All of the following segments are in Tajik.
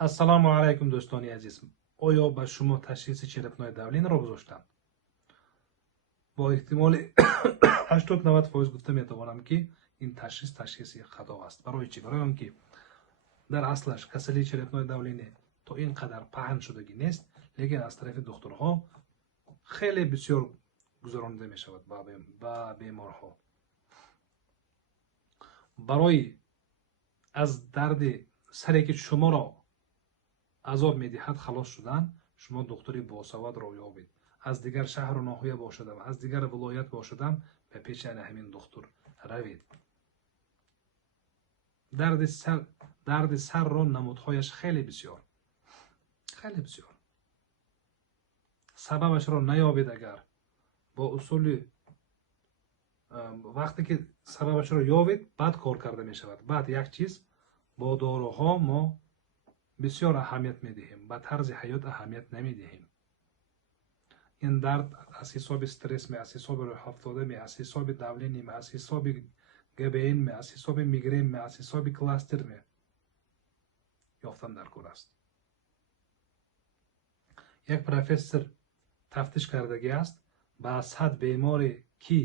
ассалому алайкум дӯстони азиз. оё ба шумо ташхиси черепнои давлениро гузоштанд? бо эҳтимоли 80-90% гуфта метавонам ки ин ташхиси хато аст. барои чӣ? барои он ки дар аслаш касалии черепнои давленӣ то ин қадар паҳн шудагӣ нест, лекин аз тарафи духтурҳо хеле бисёр гузаронида мешавад ба беморҳо. барои аз дарди саре ки шуморо азоб медиҳад халос шудан, шумо духтури босавадро ёбед. аз дигар шаҳру ноҳия бошадам, аз дигар вилоят бошадам, ба пеши ҳамин духтур равед. дарди сарро намудҳояш хеле бисёр. сабабашро наёбед. агар бо усули вақте ки сабабашро ёбед, баъд кор карда мешавад. баъд як чиз, бо доруҳо мо бисёр аҳамият медиҳем, ба тарзи ҳаёт аҳамият намедиҳем. ин дард аз ҳисоби стрессме, аз ҳисоби рӯйҳафтодаме, аз ҳисоби давлениме, аз ҳисоби ГБНме, аз ҳисоби мигренме, аз ҳисоби кластерме ёфтан дар кор аст. як профессор тафтиш кардагӣ аст ба 100 беморе ки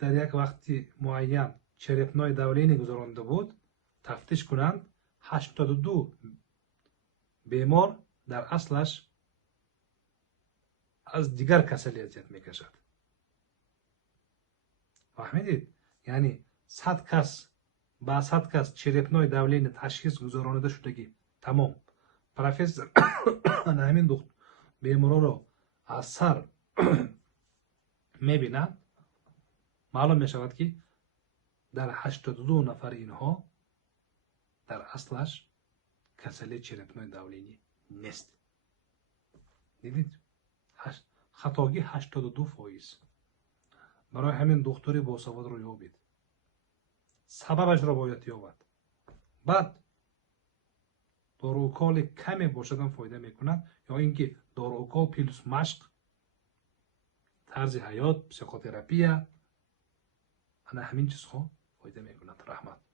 дар як вақти муайян черепнои давленӣ гузаронида буд, тафтиш кунанд, 82 бемор дар аслаш аз дигар касалӣ азият мекашад. фаҳмидед? яъне 100 кас ба 100 кас черепнои давленӣ ташхис гузаронида шудагӣ тамом. профессор ҳамин беморро аз сар мебинад, маълум мешавад ки дар 82 нафари инҳо дар аслаш касалии черепнои давленӣ нест. дидед? хатогӣ 82%. барои ҳамин духтури босаводро ёбед. сабабашро бояд ёбад. баъд дорууколи каме бошадам фоида мекунад, ё ин ки доруукол плюс машқ, тарзи ҳаёт, психотерапия, ана ҳамин чизҳо фоида мекунад. раҳмат.